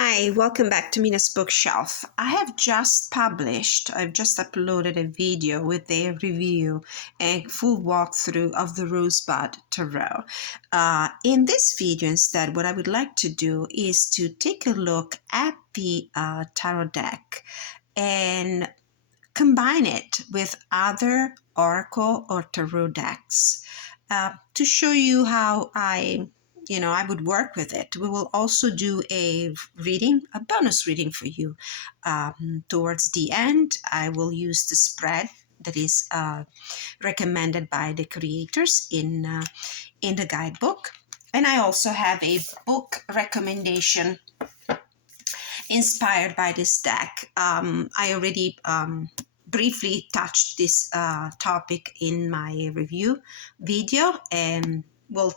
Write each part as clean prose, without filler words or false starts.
Hi, welcome back to Mina's Bookshelf. I've just uploaded a video with a review and full walkthrough of the Rosebud Tarot. In this video, instead, what I would like to do is to take a look at the tarot deck and combine it with other oracle or tarot decks to show you how I would work with it. We will also do a bonus reading for you. Towards the end, I will use the spread that is recommended by the creators in the guidebook. And I also have a book recommendation inspired by this deck. I already briefly touched this topic in my review video, and we'll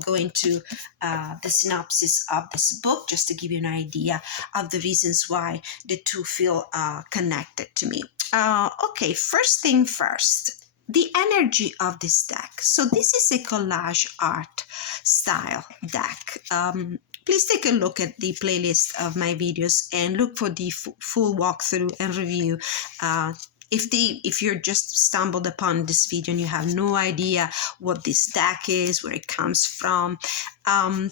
go into the synopsis of this book just to give you an idea of the reasons why the two feel connected to me. Okay, first thing first, the energy of this deck. So this is a collage art style deck. Please take a look at the playlist of my videos and look for the full walkthrough and review. If you're just stumbled upon this video and you have no idea what this deck is, where it comes from,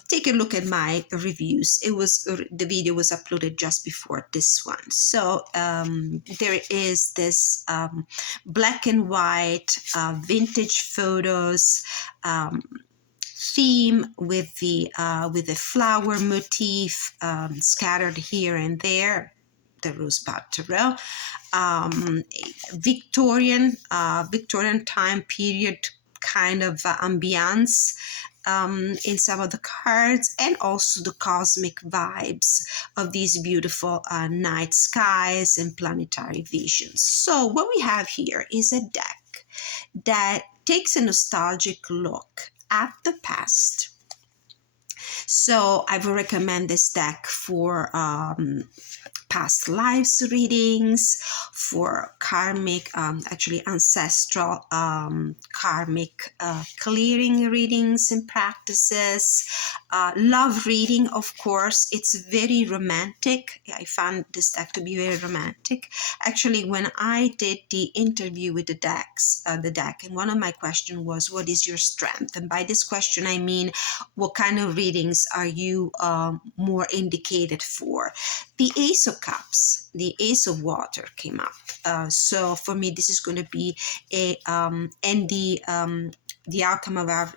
take a look at my reviews. The video was uploaded just before this one. So there is this black and white vintage photos theme with the flower motif scattered here and there. The Rosebud Tarot, Victorian time period kind of ambiance in some of the cards, and also the cosmic vibes of these beautiful night skies and planetary visions. So what we have here is a deck that takes a nostalgic look at the past. So I would recommend this deck for past lives readings, for karmic, ancestral karmic clearing readings and practices. Love reading, of course. It's very romantic. I found this deck to be very romantic. Actually, when I did the interview with the deck, and one of my questions was, what is your strength? And by this question, I mean, what kind of readings are you more indicated for? The Ace of Cups, the Ace of Water came up. So for me, this is going to be and the outcome of our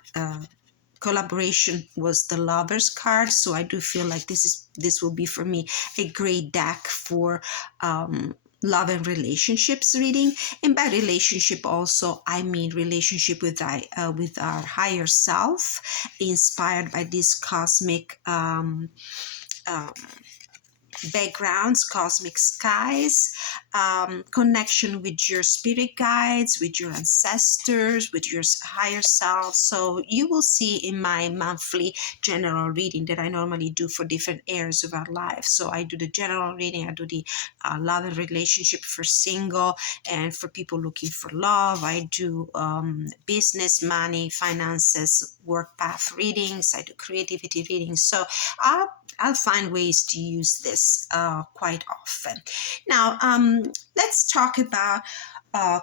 collaboration was the Lovers card. So I do feel like this will be for me a great deck for love and relationships reading. And by relationship also, I mean relationship with our higher self, inspired by this cosmic backgrounds, cosmic skies, connection with your spirit guides, with your ancestors, with your higher self. So you will see in my monthly general reading that I normally do for different areas of our life. So I do the general reading, I do the love and relationship for single and for people looking for love. I do business, money, finances, work path readings. I do creativity readings. So I'll find ways to use this quite often. Now, let's talk about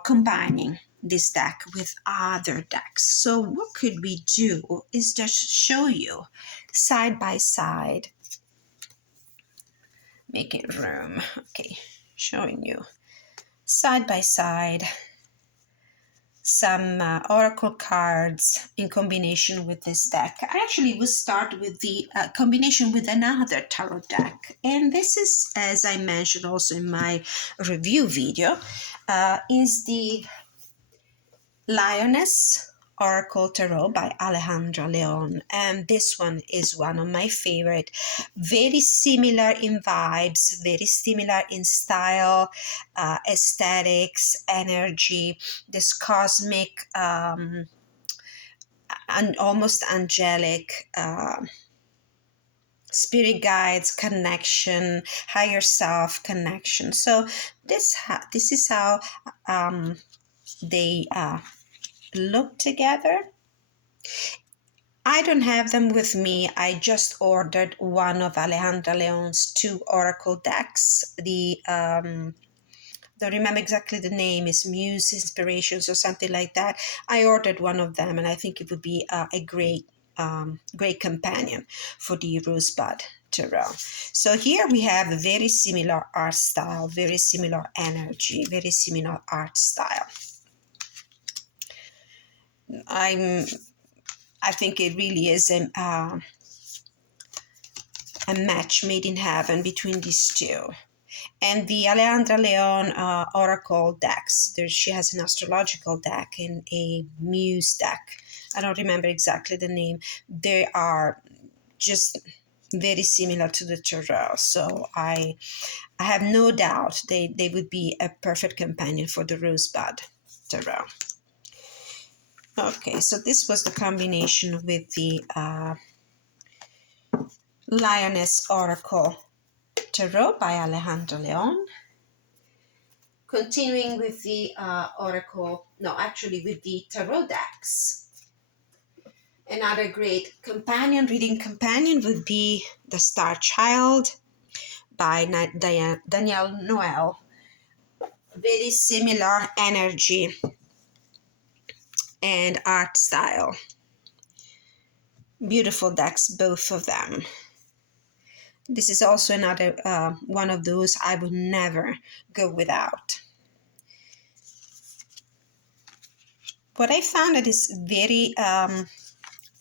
combining this deck with other decks. So what could we do is just show you side by side, making room. Okay, showing you side by side some oracle cards in combination with this deck. I actually will start with the combination with another tarot deck. And this is, as I mentioned also in my review video, is the Lioness Oracle Tarot by Alejandra Leon. And this one is one of my favorite. Very similar in vibes, very similar in style, aesthetics, energy, this cosmic and almost angelic spirit guides connection, higher self connection. So this is how they look together. I don't have them with me. I just ordered one of Alejandra Leon's 2 oracle decks. Don't remember exactly the name, is Muse Inspirations or something like that. I ordered one of them, and I think it would be a great companion for the Rosebud Tarot. So here we have a very similar art style, very similar energy, very similar art style. I think it really is a match made in heaven between these two. And the Alejandra Leon Oracle decks, she has an astrological deck and a Muse deck. I don't remember exactly the name. They are just very similar to the Tarot. So I have no doubt they would be a perfect companion for the Rosebud Tarot. Okay, so this was the combination with the Lioness Oracle Tarot by Alejandro Leon. Continuing with the with the Tarot decks. Another great reading companion would be The Star Child by Danielle Noel. Very similar energy and art style. Beautiful decks, both of them. This is also another one of those I would never go without. What I found that is very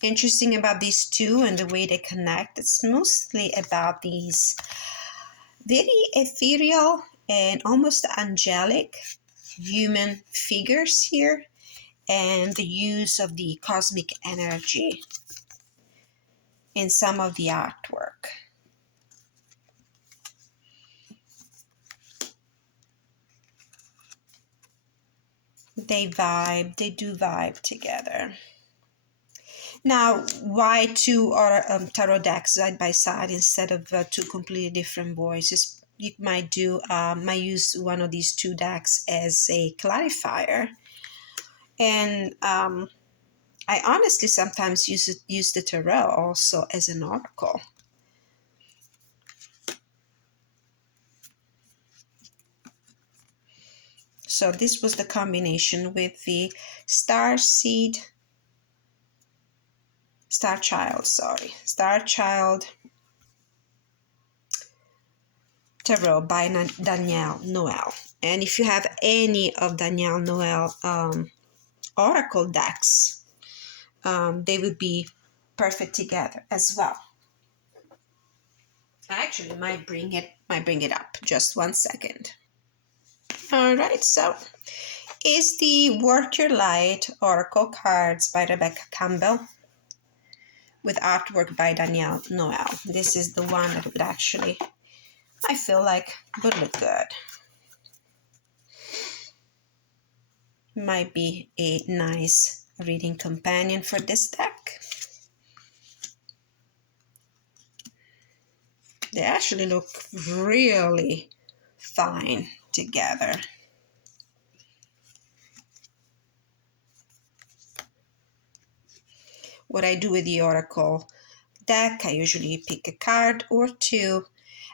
interesting about these two and the way they connect, it's mostly about these very ethereal and almost angelic human figures here, and the use of the cosmic energy in some of the artwork. They do vibe together. Now, why 2 tarot decks side by side instead of 2 completely different voices? You might use one of these 2 decks as a clarifier, and I honestly sometimes use the tarot also as an oracle. So this was the combination with the Star Child Tarot by Danielle Noel. And if you have any of Danielle Noel oracle decks, they would be perfect together as well. I actually might bring it up. Just one second. All right, so is the Work Your Light Oracle cards by Rebecca Campbell with artwork by Danielle Noel. This is the one that would actually, I feel like, would look good. Might be a nice reading companion for this deck. They actually look really fine together. What I do with the Oracle deck, I usually pick a card or 2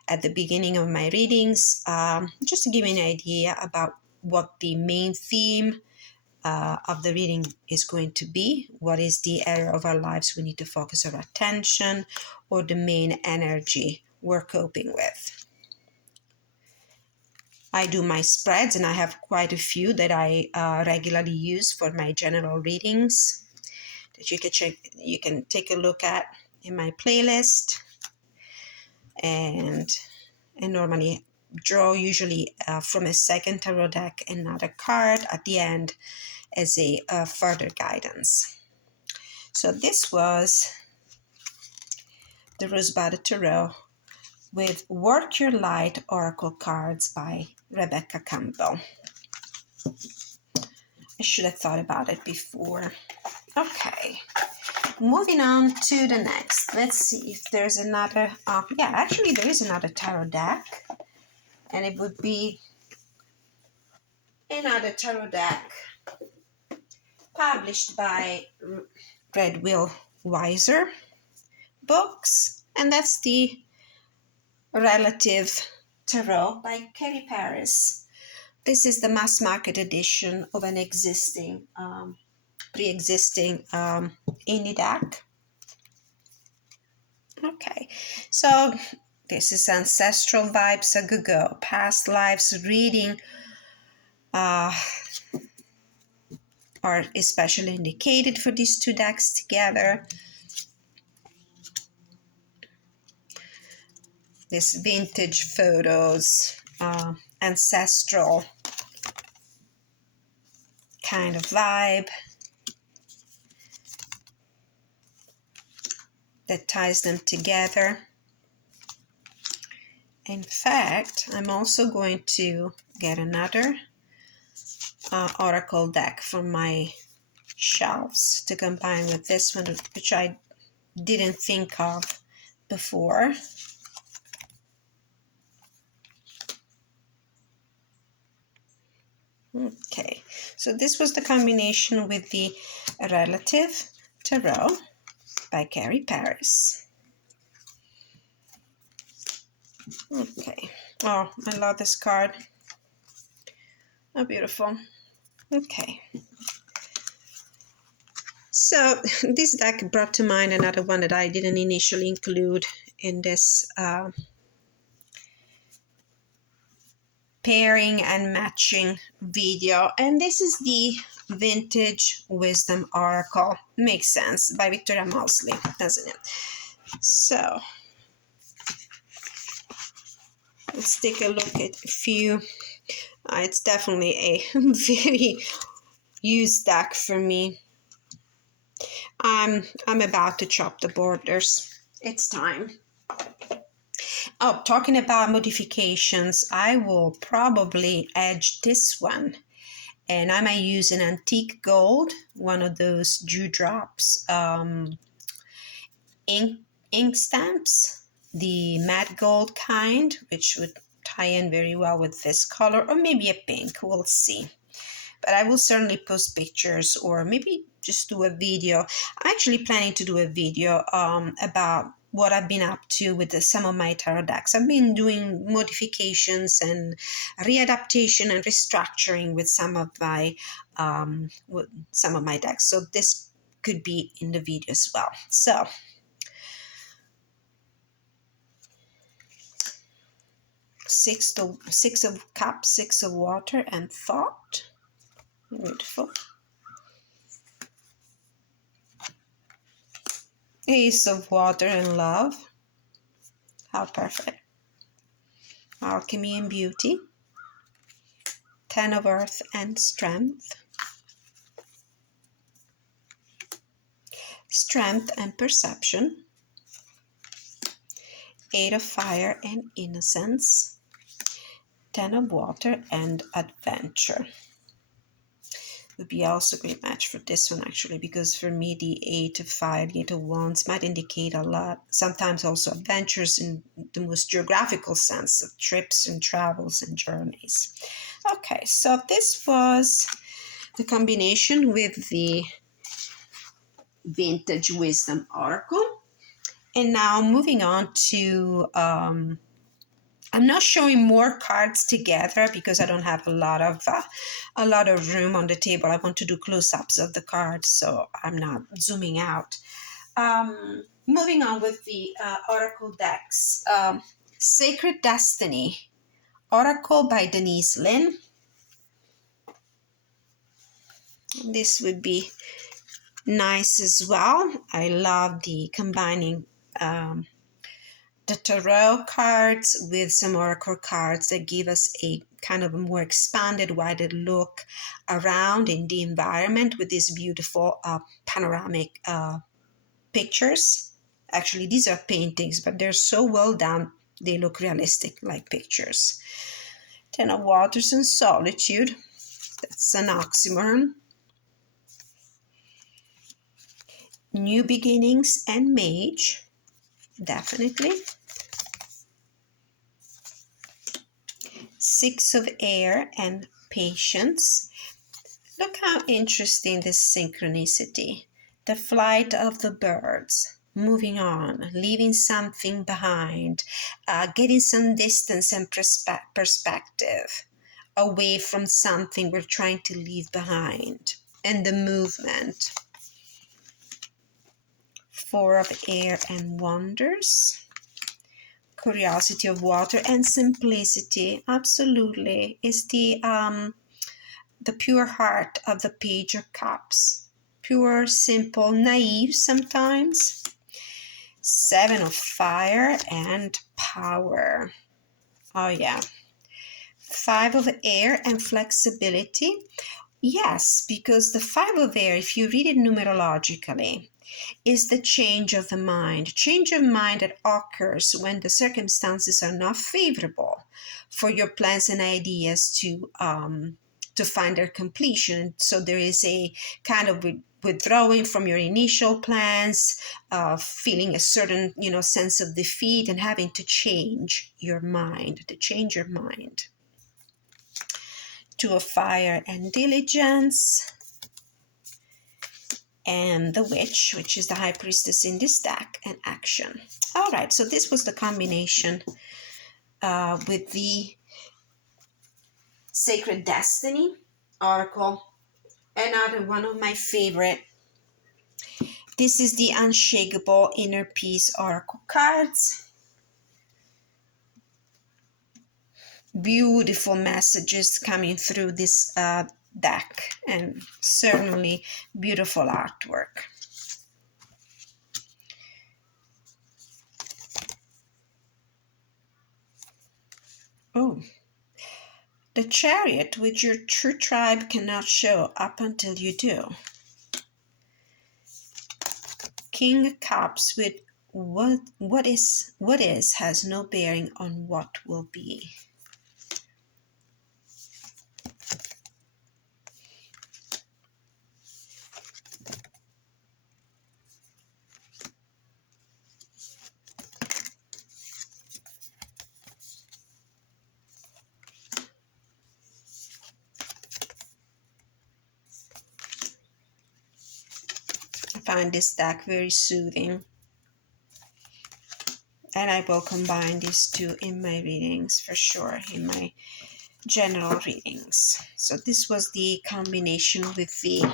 at the beginning of my readings, just to give me an idea about what the main theme of the reading is going to be. What is the area of our lives we need to focus our attention, or the main energy we're coping with. I do my spreads, and I have quite a few that I regularly use for my general readings that you can take a look at in my playlist. And normally draw usually from a second tarot deck another card at the end as a further guidance. So this was the Rosebud Tarot with Work Your Light Oracle cards by Rebecca Campbell. I should have thought about it before. Okay, moving on to the next. Let's see if there's another. Actually, there is another tarot deck, and it would be another tarot deck published by Red Wheel Weiser Books, and that's the Relative Tarot by Kerry Paris. This is the mass market edition of an existing, pre-existing indie deck. Okay, so this is ancestral vibes a go, past lives reading are especially indicated for these two decks together. This vintage photos, ancestral kind of vibe that ties them together. In fact, I'm also going to get another oracle deck from my shelves to combine with this one, which I didn't think of before. Okay, so this was the combination with the Relative Tarot by Kerry Paris. Okay, oh, I love this card. Oh, beautiful. Okay. So this deck brought to mind another one that I didn't initially include in this pairing and matching video, and this is the Vintage Wisdom Oracle. Makes sense, by Victoria Mousley, doesn't it? So let's take a look at a few. It's definitely a very used deck for me. I'm about to chop the borders. It's time. Oh, talking about modifications, I will probably edge this one, and I might use an antique gold, one of those dewdrops ink stamps, the matte gold kind, which would tie in very well with this color, or maybe a pink, we'll see. But I will certainly post pictures, or maybe just do a video. I'm actually planning to do a video about what I've been up to with some of my tarot decks. I've been doing modifications and readaptation and restructuring with some of my decks. So this could be in the video as well. So six of cups, 6 of water and thought. Beautiful. Ace of water and love. How perfect. Alchemy and beauty. 10 of earth and strength. Strength and perception. 8 of fire and innocence. 10 of water and adventure. Would be also a great match for this one, actually, because for me the 8 of fire, the 8 of wands might indicate a lot, sometimes also adventures in the most geographical sense of trips and travels and journeys. Okay, so this was the combination with the Vintage Wisdom Oracle. And now moving on to I'm not showing more cards together because I don't have a lot of room on the table. I want to do close-ups of the cards, so I'm not zooming out. Moving on with the Oracle decks. Sacred Destiny, Oracle by Denise Linn. This would be nice as well. I love the combining the tarot cards with some oracle cards that give us a kind of a more expanded, wider look around in the environment with these beautiful panoramic pictures. Actually, these are paintings, but they're so well done, they look realistic like pictures. 10 of Waters and Solitude. That's an oxymoron. New Beginnings and Mage. Definitely. 6 of Air and Patience. Look how interesting this synchronicity. The flight of the birds, moving on, leaving something behind, getting some distance and perspective away from something we're trying to leave behind, and the movement. Four of air and wonders. Curiosity of water and simplicity. Absolutely. Is the pure heart of the Page of Cups. Pure, simple, naive sometimes. Seven of fire and power. Oh yeah. Five of air and flexibility. Yes, because the five of air, if you read it numerologically, is the change of the mind. Change of mind that occurs when the circumstances are not favorable for your plans and ideas to find their completion. So there is a kind of withdrawing from your initial plans, feeling a certain sense of defeat and having to change your mind, to change your mind. Two of fire and diligence. And the witch, which is the high priestess in this deck, and action. All right, so this was the combination with the Sacred Destiny Oracle. Another one of my favorite. This is the Unshakable Inner Peace Oracle cards. Beautiful messages coming through this deck, and certainly beautiful artwork. Oh, the Chariot, which your true tribe cannot show up until you do. King of Cups with what is has no bearing on what will be. I find this deck very soothing, and I will combine these two in my readings for sure, in my general readings. So this was the combination with the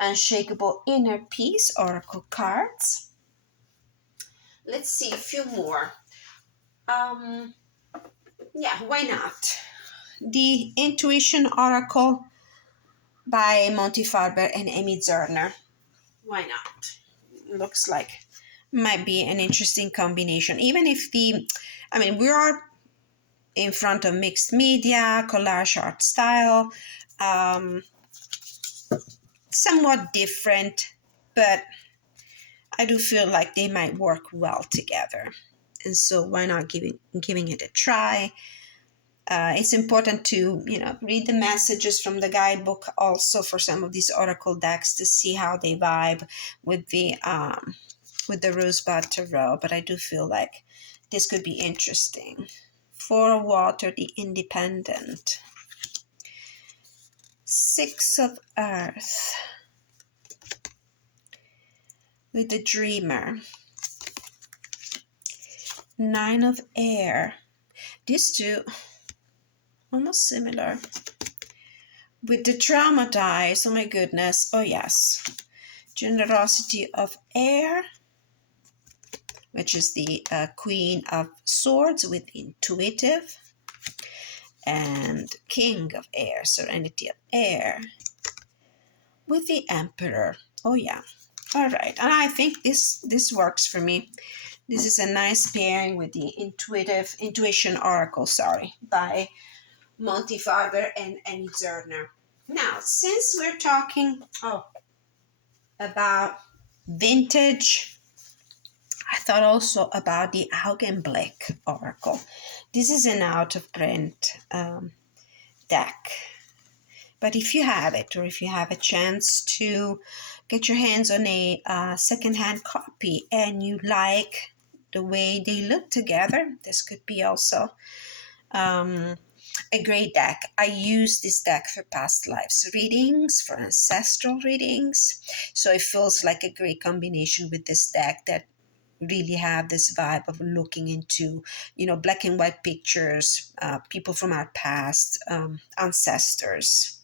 Unshakable Inner Peace Oracle cards. Let's see a few more. Yeah, why not? The Intuition Oracle by Monty Farber and Amy Zerner. Why not? Looks like might be an interesting combination. Even if we are in front of mixed media, collage art style, somewhat different, but I do feel like they might work well together. And so why not giving it a try? It's important to read the messages from the guidebook also for some of these oracle decks to see how they vibe with the Rosebud Tarot. But I do feel like this could be interesting. Four of Water, the Independent. Six of Earth with the Dreamer. Nine of Air. These two almost similar. With the Traumatized, oh my goodness, oh yes. Generosity of Air, which is the Queen of Swords with Intuitive. And King of Air, Serenity of Air, with the Emperor. Oh yeah. All right. And I think this works for me. This is a nice pairing with the Intuition Oracle, by Monty Farber and Amy Zerner. Now, since we're talking about vintage, I thought also about the Augenblick Oracle. This is an out-of-print deck. But if you have it, or if you have a chance to get your hands on a secondhand copy and you like the way they look together, this could be also a great deck. I use this deck for past lives readings, for ancestral readings. So it feels like a great combination with this deck that really have this vibe of looking into, black and white pictures, people from our past, ancestors.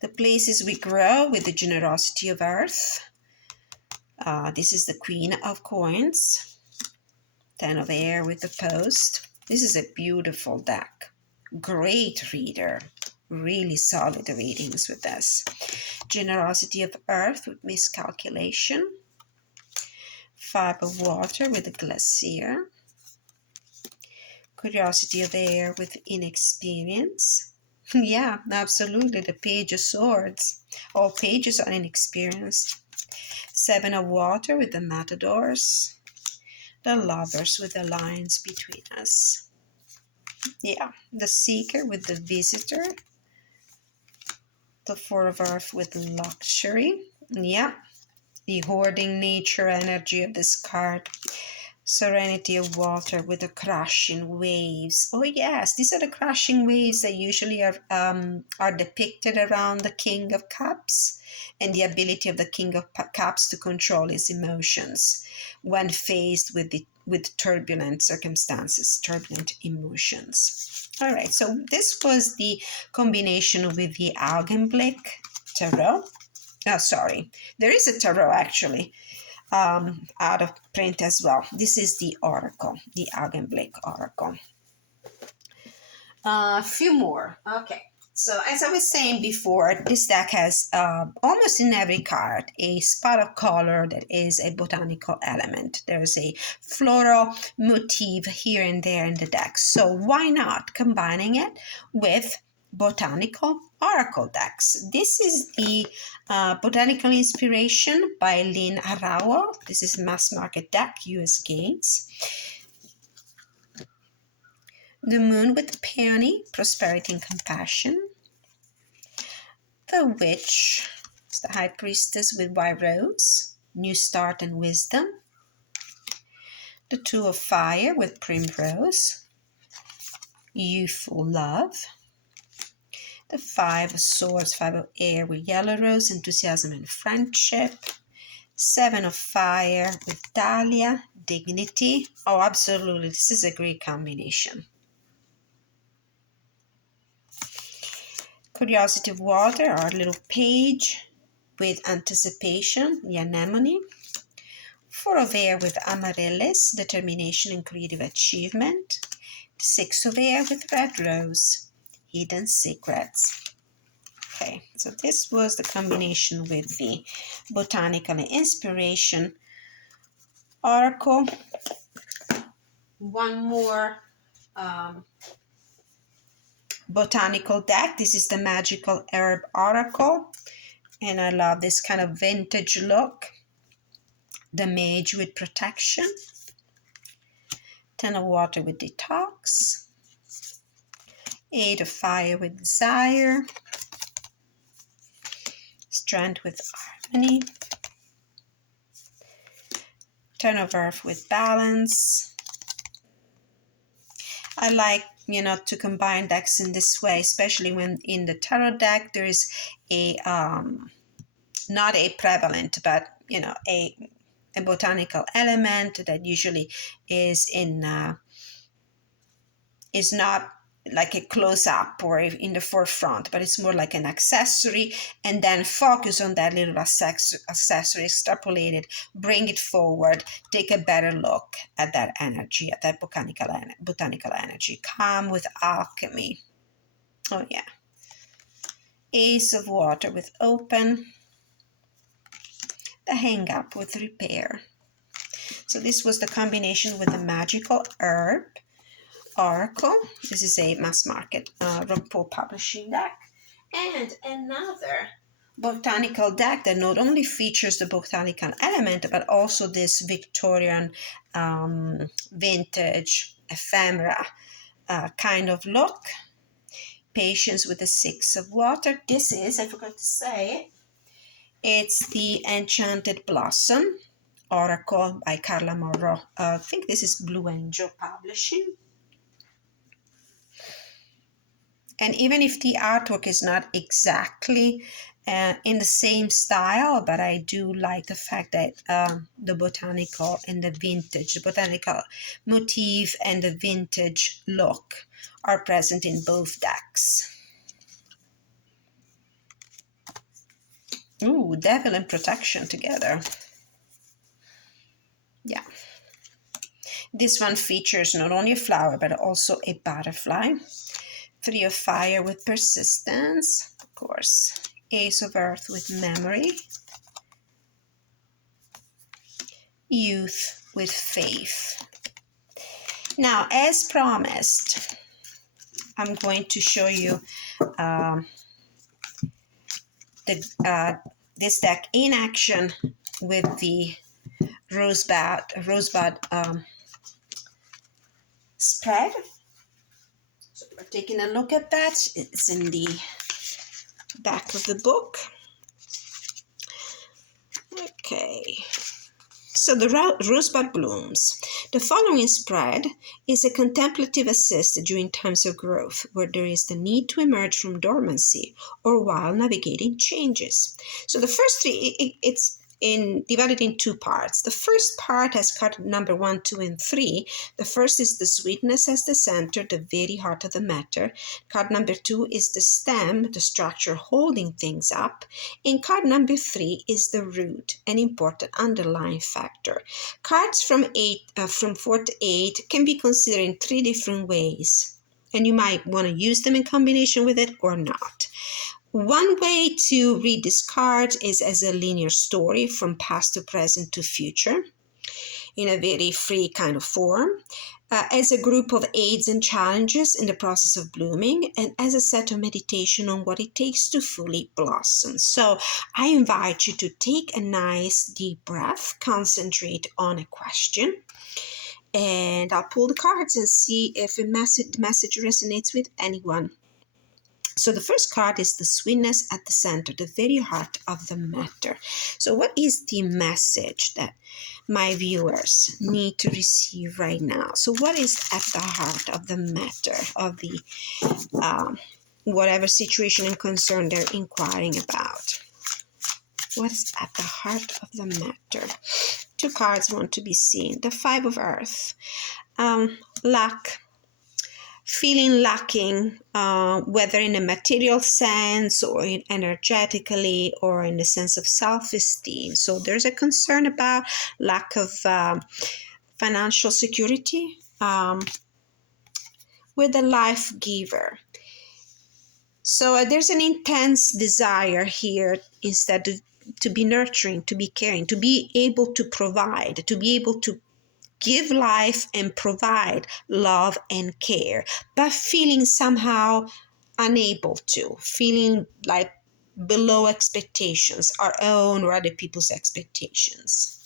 The places we grow with the generosity of earth. This is the Queen of Coins. 10 of Air with the Post. This is a beautiful deck. Great reader. Really solid readings with this. Generosity of Earth with Miscalculation. 5 of Water with the Glacier. Curiosity of Air with Inexperience. Yeah, absolutely. The Page of Swords. All pages are inexperienced. 7 of Water with the Matadors. The Lovers with the Lines Between Us. Yeah, the Seeker with the Visitor. The 4 of Earth with Luxury. Yeah, the hoarding nature energy of this card. Serenity of Water with the crashing waves. Oh yes, these are the crashing waves that usually are depicted around the King of Cups, and the ability of the King of Cups to control his emotions when faced with turbulent circumstances, turbulent emotions. All right, so this was the combination with the Augenblick Tarot. Oh, sorry, there is a tarot actually out of print as well. This is the Oracle, the Augenblick Oracle. A few more. Okay. So as I was saying before, this deck has almost in every card a spot of color that is a botanical element. There's a floral motif here and there in the deck. So why not combining it with botanical oracle decks? This is the Botanical Inspiration by Lynn Araujo. This is mass market deck, US Gates. The Moon with the Peony, Prosperity and Compassion. The Witch, the High Priestess with White Rose, New Start and Wisdom. The Two of Fire with Primrose, Youthful Love. The 5 of Swords, 5 of Air with Yellow Rose, Enthusiasm and Friendship. 7 of Fire with Dahlia, Dignity. Oh, absolutely, this is a great combination. Curiosity of Water, our little page with Anticipation, the Anemone. 4 of Air with Amaryllis, Determination and Creative Achievement. 6 of Air with Red Rose, Hidden Secrets. Okay, so this was the combination with the Botanical Inspiration Oracle. One more botanical deck. This is the Magical Herb Oracle, and I love this kind of vintage look. The Mage with Protection. 10 of Water with Detox. 8 of Fire with Desire. Strength with Harmony. 10 of Earth with Balance. I like, to combine decks in this way, especially when in the tarot deck there is a not a prevalent, but a botanical element that usually is is not like a close-up or in the forefront, but it's more like an accessory, and then focus on that little accessory, extrapolate it, bring it forward, take a better look at that energy, at that botanical energy. Calm with Alchemy. Oh yeah. Ace of Water with Open. The Hang Up with Repair. So this was the combination with the Magical Herb Oracle. This is a mass market Rockpool publishing deck. And another botanical deck that not only features the botanical element, but also this Victorian vintage ephemera kind of look. Patience with the 6 of Water. This is, I forgot to say, it's the Enchanted Blossom Oracle by Carla Morrow. I think this is Blue Angel Publishing. And even if the artwork is not exactly in the same style, but I do like the fact that the botanical and the vintage, the botanical motif and the vintage look are present in both decks. Ooh, Devil and Protection together. Yeah. This one features not only a flower, but also a butterfly. 3 of Fire with Persistence, of course. Ace of Earth with Memory. Youth with Faith. Now, as promised, I'm going to show you this deck in action with the Rosebud spread. So we're taking a look at that. It's in the back of the book. Okay. So the rosebud blooms. The following spread is a contemplative assist during times of growth, where there is the need to emerge from dormancy or while navigating changes. So the first three, it's divided in 2 parts. The first part has card number 1, 2, and 3. The first is the sweetness as the center, the very heart of the matter. Card number 2 is the stem, the structure holding things up. And card number 3 is the root, an important underlying factor. Cards from 4 to 8 can be considered in 3 different ways, and you might want to use them in combination with it or not. One way to read this card is as a linear story from past to present to future in a very free kind of form, as a group of aids and challenges in the process of blooming, and as a set of meditation on what it takes to fully blossom. So I invite you to take a nice deep breath, concentrate on a question, and I'll pull the cards and see if the message resonates with anyone. So the first card is the sweetness at the center, the very heart of the matter. So what is the message that my viewers need to receive right now? So what is at the heart of the matter of the whatever situation and concern they're inquiring about? What is at the heart of the matter? 2 cards want to be seen. The 5 of Earth, lack. Feeling lacking, whether in a material sense or energetically or in the sense of self-esteem. So there's a concern about lack of financial security with the life giver. So there's an intense desire here instead to be nurturing, to be caring, to be able to provide, to be able to give life and provide love and care, but feeling somehow unable to, feeling like below expectations, our own or other people's expectations.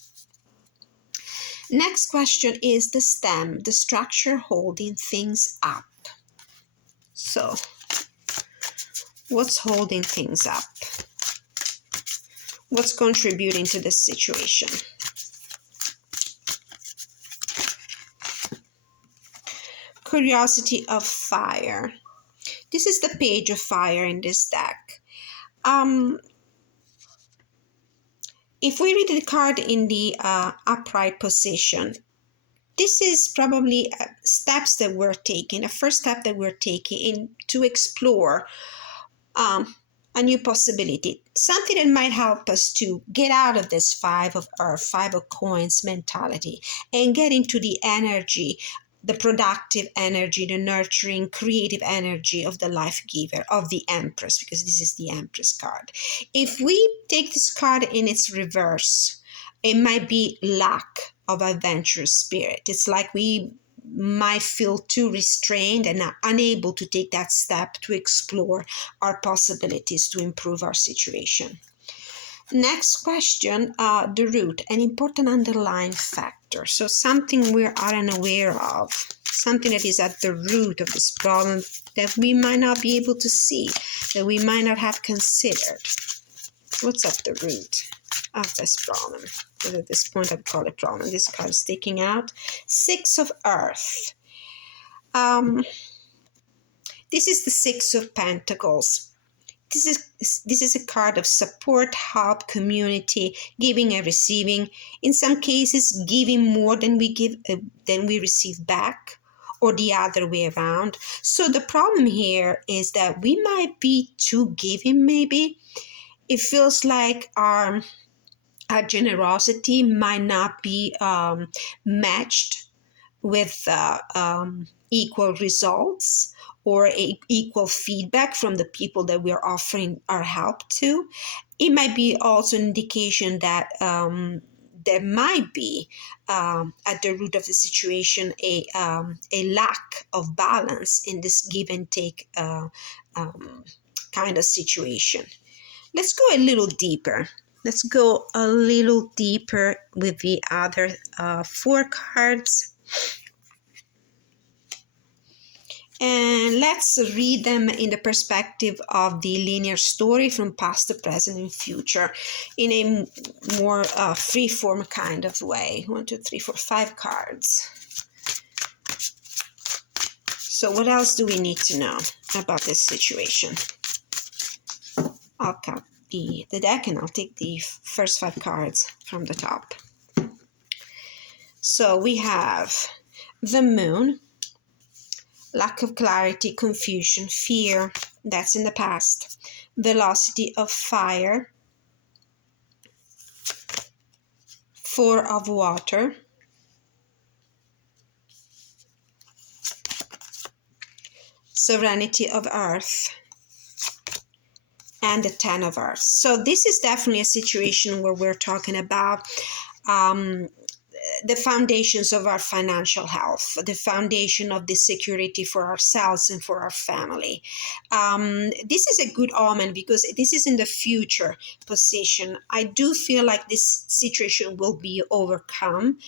Next question is the stem, the structure holding things up. So, what's holding things up? What's contributing to this situation? Curiosity of Fire. This is the Page of Fire in this deck. If we read the card in the upright position, this is probably steps that we're taking, a first step that we're taking in to explore a new possibility, something that might help us to get out of this 5 of Earth, 5 of Coins mentality and get into the energy, the productive energy, the nurturing, creative energy of the life giver, of the Empress, because this is the Empress card. If we take this card in its reverse, it might be lack of adventurous spirit. It's like we might feel too restrained and are unable to take that step to explore our possibilities to improve our situation. Next question, the root, an important underlying factor. So something we are unaware of, something that is at the root of this problem that we might not be able to see, that we might not have considered. What's at the root of this problem? But at this point, I'd call it problem. This card is sticking out. 6 of Earth. This is the Six of Pentacles. This is a card of support, help, community, giving and receiving. In some cases, giving more than we receive back, or the other way around. So the problem here is that we might be too giving. Maybe it feels like our generosity might not be matched with equal results or equal feedback from the people that we're offering our help to. It might be also an indication that there might be at the root of the situation a lack of balance in this give and take kind of situation. Let's go a little deeper. Let's go a little deeper with the other 4 cards. And let's read them in the perspective of the linear story from past to present and future in a more free-form kind of way. 1, 2, 3, 4, 5 cards. So what else do we need to know about this situation? I'll cut the deck and I'll take the first 5 cards from the top. So we have the Moon, lack of clarity, confusion, fear, that's in the past. Velocity of fire, 4 of water, serenity of earth, and the 10 of earth. So this is definitely a situation where we're talking about the foundations of our financial health, the foundation of the security for ourselves and for our family. This is a good omen because this is in the future position. I do feel like this situation will be overcome.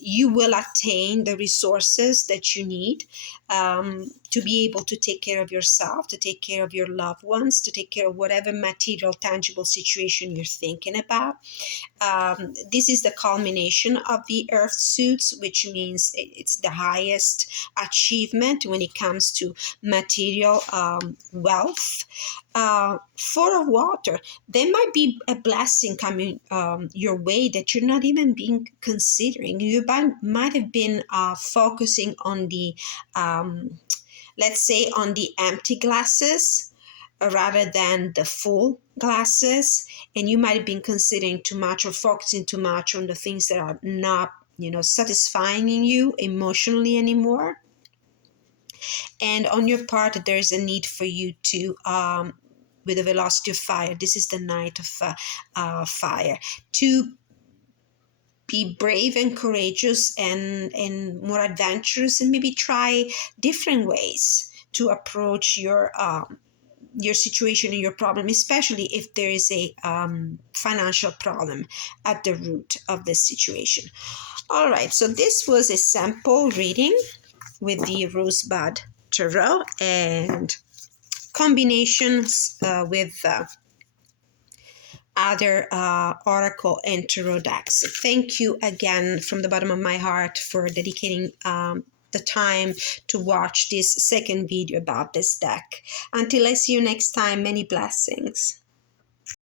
You will attain the resources that you need to be able to take care of yourself, to take care of your loved ones, to take care of whatever material, tangible situation you're thinking about. This is the culmination of the earth suits, which means it's the highest achievement when it comes to material wealth. 4 of water, there might be a blessing coming your way that you're not even being considering. You might have been focusing on the let's say on the empty glasses rather than the full glasses, and you might have been considering too much or focusing too much on the things that are not satisfying you emotionally anymore. And on your part, there's a need for you to with the velocity of fire, this is the Knight of fire, to be brave and courageous and more adventurous, and maybe try different ways to approach your situation and your problem, especially if there is a financial problem at the root of the situation. All right, so this was a sample reading with the Rosebud Tarot and combinations with other oracle and tarot decks. Thank you again from the bottom of my heart for dedicating the time to watch this second video about this deck. Until I see you next time, many blessings.